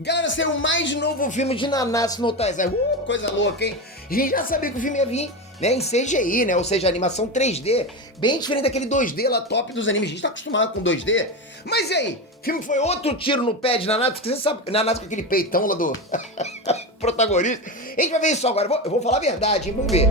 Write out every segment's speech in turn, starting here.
Galera, saiu o mais novo filme de Nanatsu no Taizai. Coisa louca, hein? A gente já sabia que o filme ia vir, né, em CGI, né? Ou seja, animação 3D. Bem diferente daquele 2D lá top dos animes. A gente tá acostumado com 2D. Mas e aí? O filme foi outro tiro no pé de Nanatsu? Porque você sabe, Nanatsu com aquele peitão lá do protagonista. A gente vai ver isso agora. Eu vou falar a verdade, hein? Vamos ver.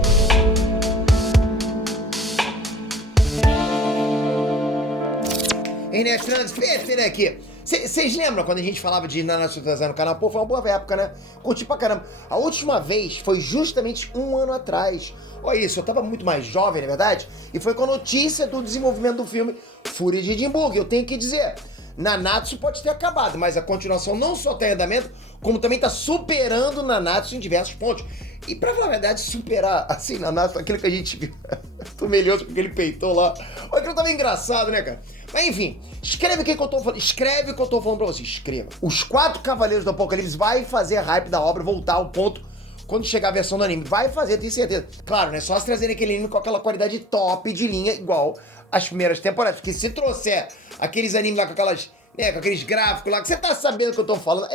Ernesto, Peter aqui. Vocês lembram quando a gente falava de Nanatsu no Taizai no canal? Pô, foi uma boa época, né? Curti pra caramba. A última vez foi justamente um ano atrás. Olha isso, eu tava muito mais jovem, na verdade, e foi com a notícia do desenvolvimento do filme Fúria de Edimburgo. Eu tenho que dizer, Nanatsu pode ter acabado, mas a continuação não só tá em andamento, como também tá superando Nanatsu em diversos pontos. E pra falar a verdade, superar, assim, Nanatsu, aquilo que a gente viu, tô melhor com aquele peitou lá. Olha, aquilo tava engraçado, né, cara? Mas enfim, escreve o que eu tô falando, escreve o que eu tô falando pra você, escreva. Os 4 Cavaleiros do Apocalipse vai fazer a hype da obra voltar ao ponto quando chegar a versão do anime. Vai fazer, tenho certeza. Claro, né, só se trazerem aquele anime com aquela qualidade top de linha, igual as primeiras temporadas. Porque se trouxer aqueles animes lá com aquelas, né, com aqueles gráficos lá, que você tá sabendo o que eu tô falando,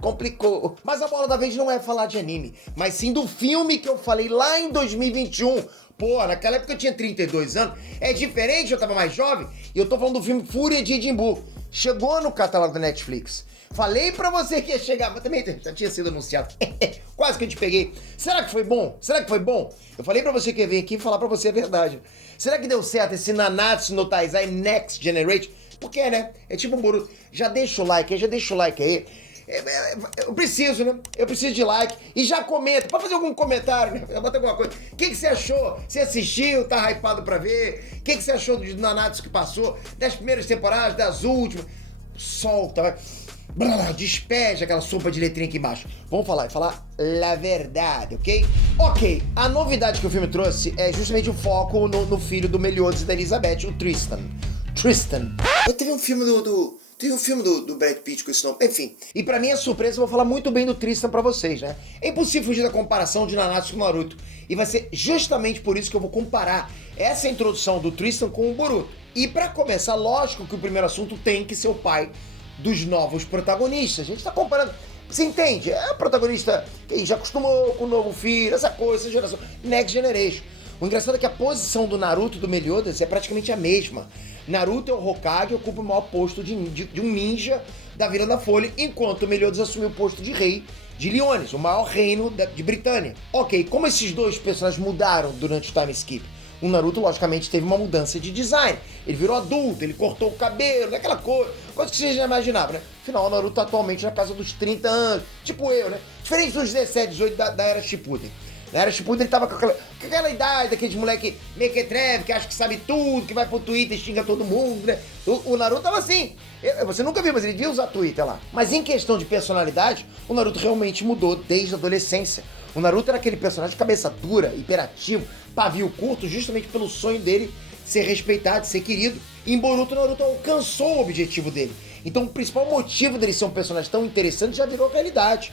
complicou. Mas a bola da vez não é falar de anime, mas sim do filme que eu falei lá em 2021. Pô, naquela época eu tinha 32 anos, é diferente, eu tava mais jovem, e eu tô falando do filme Fúria de Edimburgo. Chegou no catálogo da Netflix. Falei pra você que ia chegar, mas também já tinha sido anunciado. Quase que eu te peguei. Será que foi bom? Será que foi bom? Eu falei pra você que ia vir aqui falar pra você a verdade. Será que deu certo esse Nanatsu no Taizai Next Generation? Porque, né? É tipo um Boruto. Já deixa o like aí. Eu preciso, né? Eu preciso de like. E já comenta. Pode fazer algum comentário, né? Bota alguma coisa. O que você achou? Você assistiu? Tá hypado pra ver? O que você achou do Nanatsu que passou? Das primeiras temporadas, das últimas? Solta, vai. Despeja aquela sopa de letrinha aqui embaixo. Vamos falar a verdade, ok? Ok, a novidade que o filme trouxe é justamente o foco no filho do Meliodas e da Elizabeth, o Tristan. Teve um filme do Brad Pitt com esse nome. Enfim, e pra minha surpresa eu vou falar muito bem do Tristan pra vocês, né? É impossível fugir da comparação de Nanatsu com Naruto. E vai ser justamente por isso que eu vou comparar essa introdução do Tristan com o Boruto. E pra começar, lógico que o primeiro assunto tem que ser o pai dos novos protagonistas. A gente tá comparando. Você entende? É o protagonista que já acostumou com o novo filho, essa coisa, essa geração. Next Generation. O engraçado é que a posição do Naruto e do Meliodas é praticamente a mesma. Naruto é o Hokage e ocupa o maior posto de um ninja da Vila da Folha, enquanto o Meliodas assumiu o posto de rei de Liones, o maior reino de Britânia. Ok, como esses dois personagens mudaram durante o time skip? O Naruto, logicamente, teve uma mudança de design. Ele virou adulto, ele cortou o cabelo, aquela coisa que você já imaginava, né? Afinal, o Naruto tá atualmente na casa dos 30 anos, tipo eu, né? Diferente dos 17, 18 da Era Shippuden. Na Era Shippuden ele tava com aquela idade daqueles moleque mequetrefe, que acha que sabe tudo, que vai pro Twitter e xinga todo mundo, né? O Naruto tava assim. Você nunca viu, mas ele devia usar Twitter lá. Mas em questão de personalidade, o Naruto realmente mudou desde a adolescência. O Naruto era aquele personagem de cabeça dura, hiperativo, pavio curto, justamente pelo sonho dele ser respeitado, ser querido. E em Boruto, o Naruto alcançou o objetivo dele. Então o principal motivo dele ser um personagem tão interessante já virou realidade.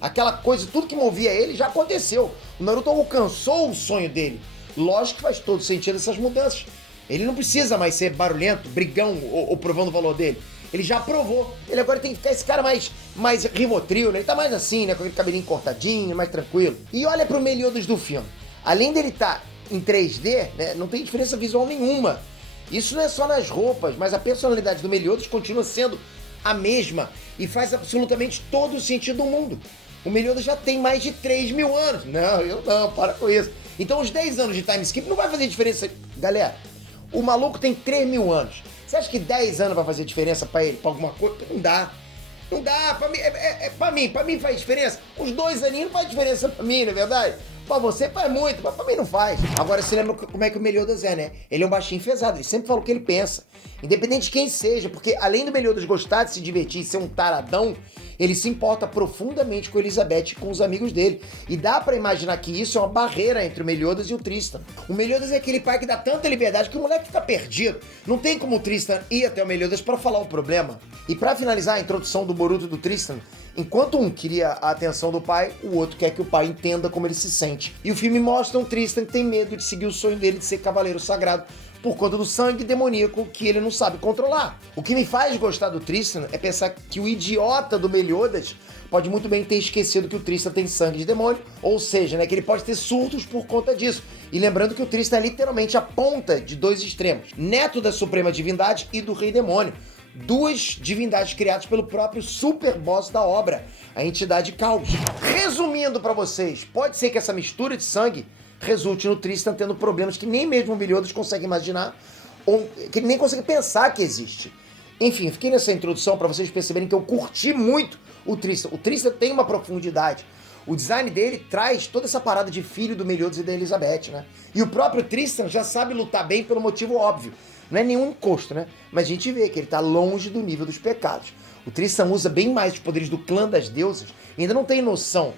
Aquela coisa, tudo que movia ele já aconteceu. O Naruto alcançou o sonho dele. Lógico que faz todo sentido essas mudanças. Ele não precisa mais ser barulhento, brigão ou provando o valor dele. Ele já provou. Ele agora tem que ficar esse cara mais rivotril, né? Ele tá mais assim, né? Com aquele cabelinho cortadinho, mais tranquilo. E olha pro Meliodas do filme. Além dele tá em 3D, né? Não tem diferença visual nenhuma. Isso não é só nas roupas, mas a personalidade do Meliodas continua sendo a mesma. E faz absolutamente todo o sentido do mundo. O Meliodas já tem mais de 3.000 anos. Não, eu não, para com isso. Então os 10 anos de time skip não vai fazer diferença. Galera, o maluco tem 3.000 anos. Você acha que 10 anos vai fazer diferença pra ele, pra alguma coisa? Não dá. Não dá, pra mim faz diferença. Os 2 aninhos não faz diferença pra mim, não é verdade? Pra você faz muito, mas pra mim não faz. Agora você lembra como é que o Meliodas é, né? Ele é um baixinho enfesado, ele sempre fala o que ele pensa. Independente de quem seja, porque além do Meliodas gostar de se divertir e ser um taradão, ele se importa profundamente com Elizabeth e com os amigos dele. E dá pra imaginar que isso é uma barreira entre o Meliodas e o Tristan. O Meliodas é aquele pai que dá tanta liberdade que o moleque fica perdido. Não tem como o Tristan ir até o Meliodas pra falar o problema. E pra finalizar a introdução do Boruto e do Tristan, enquanto um queria a atenção do pai, o outro quer que o pai entenda como ele se sente. E o filme mostra um Tristan que tem medo de seguir o sonho dele de ser cavaleiro sagrado, por conta do sangue demoníaco que ele não sabe controlar. O que me faz gostar do Tristan é pensar que o idiota do Meliodas pode muito bem ter esquecido que o Tristan tem sangue de demônio, ou seja, né, que ele pode ter surtos por conta disso. E lembrando que o Tristan é literalmente a ponta de dois extremos, neto da Suprema Divindade e do Rei Demônio, duas divindades criadas pelo próprio super boss da obra, a entidade Caos. Resumindo pra vocês, pode ser que essa mistura de sangue resulte no Tristan tendo problemas que nem mesmo o Meliodas consegue imaginar, ou que ele nem consegue pensar que existe. Enfim, fiquei nessa introdução pra vocês perceberem que eu curti muito o Tristan. O Tristan tem uma profundidade. O design dele traz toda essa parada de filho do Meliodas e da Elizabeth, né? E o próprio Tristan já sabe lutar bem pelo motivo óbvio. Não é nenhum encosto, né? Mas a gente vê que ele tá longe do nível dos pecados. O Tristan usa bem mais os poderes do clã das deusas e ainda não tem noção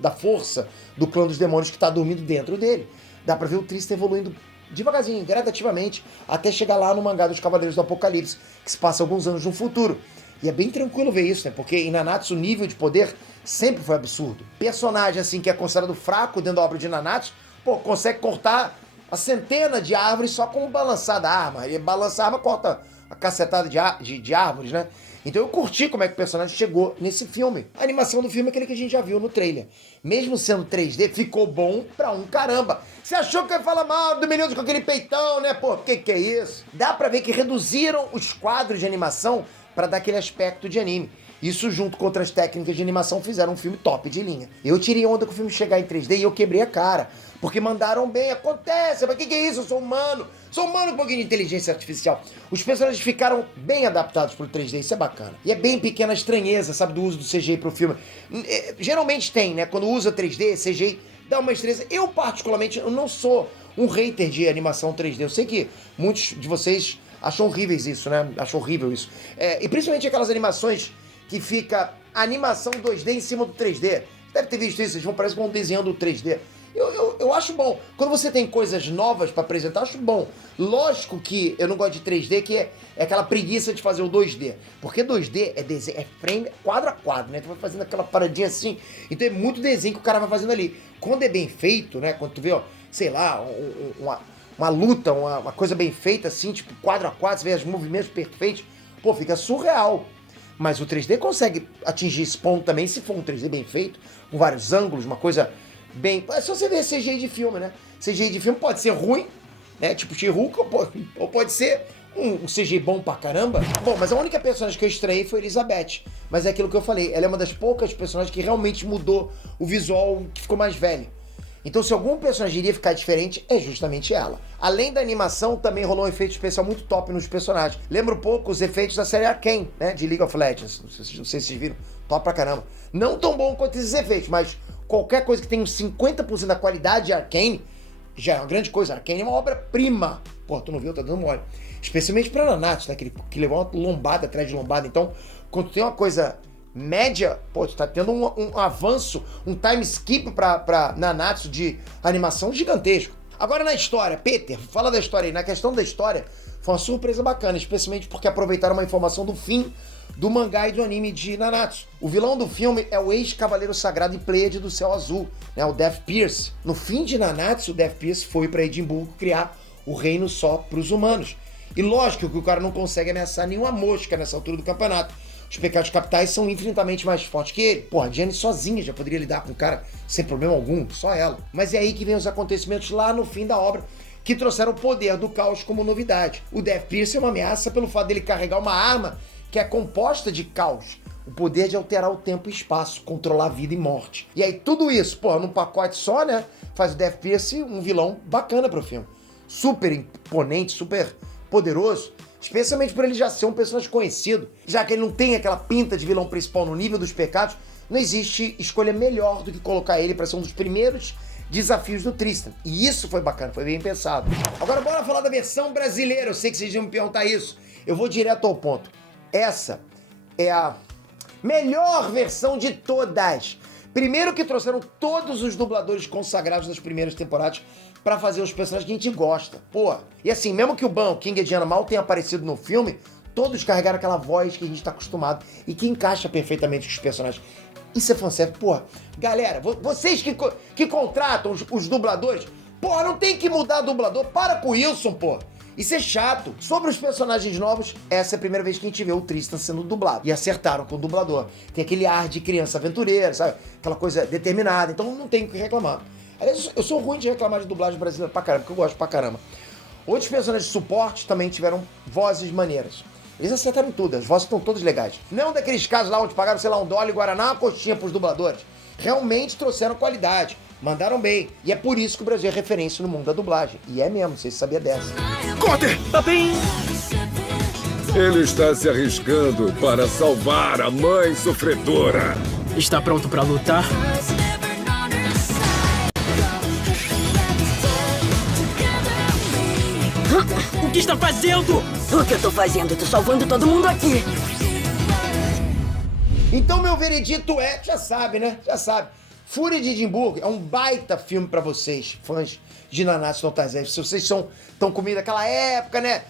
da força do clã dos demônios que tá dormindo dentro dele. Dá pra ver o Tristan evoluindo devagarzinho, gradativamente, até chegar lá no mangá dos Cavaleiros do Apocalipse, que se passa alguns anos no futuro. E é bem tranquilo ver isso, né? Porque em Nanatsu o nível de poder sempre foi absurdo. Personagem, assim, que é considerado fraco dentro da obra de Nanatsu, pô, consegue cortar uma centena de árvores só com um balançar da arma. E balançar a arma corta a cacetada de árvores, né? Então eu curti como é que o personagem chegou nesse filme. A animação do filme é aquele que a gente já viu no trailer. Mesmo sendo 3D, ficou bom pra um caramba. Você achou que eu ia falar mal do Meliodas com aquele peitão, né? Pô, que é isso? Dá pra ver que reduziram os quadros de animação pra dar aquele aspecto de anime. Isso, junto com outras técnicas de animação, fizeram um filme top de linha. Eu tirei onda com o filme chegar em 3D e eu quebrei a cara. Porque mandaram bem, acontece, mas que é isso? Eu sou humano com um pouquinho de inteligência artificial. Os personagens ficaram bem adaptados pro 3D, isso é bacana. E é bem pequena a estranheza, sabe, do uso do CGI pro filme. Geralmente tem, né, quando usa 3D, CGI dá uma estranheza. Eu, particularmente, eu não sou um hater de animação 3D. Eu sei que muitos de vocês acham horríveis isso, né, acham horrível isso. E principalmente aquelas animações que fica animação 2D em cima do 3D. Deve ter visto isso, eles vão parece que vão desenhando o 3D. Eu acho bom. Quando você tem coisas novas pra apresentar, eu acho bom. Lógico que eu não gosto de 3D, que é aquela preguiça de fazer o 2D. Porque 2D é desenho, é frame quadro a quadro, né? Tu vai fazendo aquela paradinha assim. Então é muito desenho que o cara vai fazendo ali. Quando é bem feito, né? Quando tu vê, ó, sei lá, uma luta, uma coisa bem feita assim, tipo quadro a quadro, você vê os movimentos perfeitos, pô, fica surreal. Mas o 3D consegue atingir esse ponto também, se for um 3D bem feito, com vários ângulos, uma coisa bem... É só você ver CGI de filme, né? CGI de filme pode ser ruim, né? Tipo She-Hulk, ou pode ser um CGI bom pra caramba. Bom, mas a única personagem que eu estranhei foi Elizabeth. Mas é aquilo que eu falei, ela é uma das poucas personagens que realmente mudou o visual, que ficou mais velho. Então, se algum personagem iria ficar diferente, é justamente ela. Além da animação, também rolou um efeito especial muito top nos personagens. Lembra um pouco os efeitos da série Arcane, né? De League of Legends. Não sei se vocês viram. Top pra caramba. Não tão bom quanto esses efeitos, mas qualquer coisa que tenha uns 50% da qualidade de Arcane, já é uma grande coisa. Arcane é uma obra-prima. Pô, tu não viu? Tá dando mole. Especialmente pra Nanatsu, né? Que levou uma lombada atrás de lombada. Então, quando tem uma coisa média, pô, tu tá tendo um avanço, um time skip pra Nanatsu de animação gigantesco. Agora na história, Peter, fala da história aí. Na questão da história, foi uma surpresa bacana, especialmente porque aproveitaram uma informação do fim do mangá e do anime de Nanatsu. O vilão do filme é o ex-cavaleiro sagrado e Pleiade do Céu Azul, né, o Death Pierce. No fim de Nanatsu, o Death Pierce foi pra Edimburgo criar o reino só pros humanos. E lógico que o cara não consegue ameaçar nenhuma mosca nessa altura do campeonato. Os pecados capitais são infinitamente mais fortes que ele. Porra, a Jane sozinha já poderia lidar com o cara sem problema algum, só ela. Mas é aí que vem os acontecimentos lá no fim da obra, que trouxeram o poder do caos como novidade. O Death Pierce é uma ameaça pelo fato dele carregar uma arma que é composta de caos. O poder de alterar o tempo e espaço, controlar vida e morte. E aí tudo isso, porra, num pacote só, né, faz o Death Pierce um vilão bacana pro filme. Super imponente, super poderoso. Especialmente por ele já ser um personagem conhecido, já que ele não tem aquela pinta de vilão principal no nível dos pecados, não existe escolha melhor do que colocar ele para ser um dos primeiros desafios do Tristan. E isso foi bacana, foi bem pensado. Agora bora falar da versão brasileira, eu sei que vocês iam me perguntar isso. Eu vou direto ao ponto. Essa é a melhor versão de todas. Primeiro que trouxeram todos os dubladores consagrados das primeiras temporadas pra fazer os personagens que a gente gosta. Pô, e assim, mesmo que o Ban, o King e Diana mal tenha aparecido no filme, todos carregaram aquela voz que a gente tá acostumado e que encaixa perfeitamente com os personagens. Isso é fanservice. Porra, galera, vocês que contratam os dubladores, porra, não tem que mudar dublador. Para com o Wilson, porra. Isso é chato. Sobre os personagens novos, essa é a primeira vez que a gente vê o Tristan sendo dublado. E acertaram com o dublador. Tem aquele ar de criança aventureira, sabe? Aquela coisa determinada. Então não tem o que reclamar. Aliás, eu sou ruim de reclamar de dublagem brasileira pra caramba, porque eu gosto pra caramba. Outros personagens de suporte também tiveram vozes maneiras. Eles acertaram tudo, as vozes estão todas legais. Não daqueles casos lá onde pagaram, sei lá, $1 e Guaraná, uma coxinha pros dubladores. Realmente trouxeram qualidade, mandaram bem. E é por isso que o Brasil é referência no mundo da dublagem. E é mesmo, não sei se sabia dessa. Cotter! Papim! Ele está se arriscando para salvar a mãe sofredora. Está pronto pra lutar? O que está fazendo? O que eu tô fazendo? Tô salvando todo mundo aqui. Então meu veredito é, já sabe, né? Já sabe. Fúria de Edimburgo é um baita filme pra vocês, fãs de Nanatsu no Taizai. Se vocês estão comigo daquela época, né?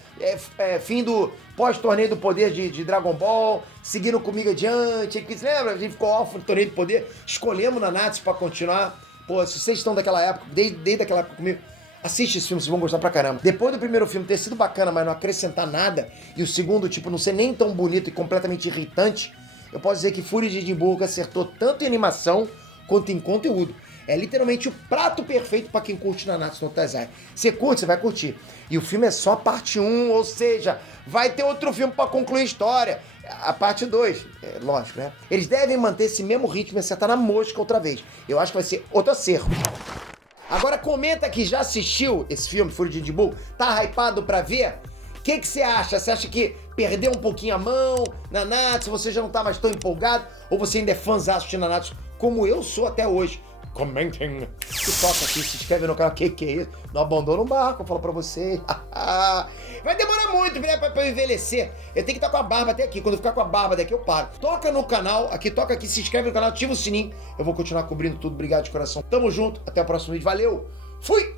Fim do pós-torneio do poder de Dragon Ball, seguiram comigo adiante. Você lembra? A gente ficou órfão do torneio do poder, escolhemos Nanatsu pra continuar. Pô, se vocês estão daquela época, desde aquela época comigo, assiste esse filme, vocês vão gostar pra caramba. Depois do primeiro filme ter sido bacana, mas não acrescentar nada, e o segundo, tipo, não ser nem tão bonito e completamente irritante, eu posso dizer que Fúria de Edimburgo acertou tanto em animação quanto em conteúdo. É literalmente o prato perfeito pra quem curte Nanatsu no Taizai. Você curte, você vai curtir. E o filme é só parte 1, ou seja, vai ter outro filme pra concluir a história. A parte 2, lógico, né? Eles devem manter esse mesmo ritmo e acertar na mosca outra vez. Eu acho que vai ser outro acerto. Agora comenta que já assistiu esse filme, Fúria de Edimburgo, tá hypado pra ver? O que você acha? Você acha que perdeu um pouquinho a mão, Nanatsu, você já não tá mais tão empolgado? Ou você ainda é fãzaço de Nanatsu, como eu sou até hoje? Comentem. Se toca aqui, se inscreve no canal, que é isso? Não abandona o barco, eu falo pra você. Vai demorar muito, né, pra eu envelhecer. Eu tenho que estar com a barba até aqui. Quando eu ficar com a barba daqui, eu paro. Toca no canal, toca aqui, se inscreve no canal, ativa o sininho. Eu vou continuar cobrindo tudo. Obrigado de coração. Tamo junto, até o próximo vídeo. Valeu, fui!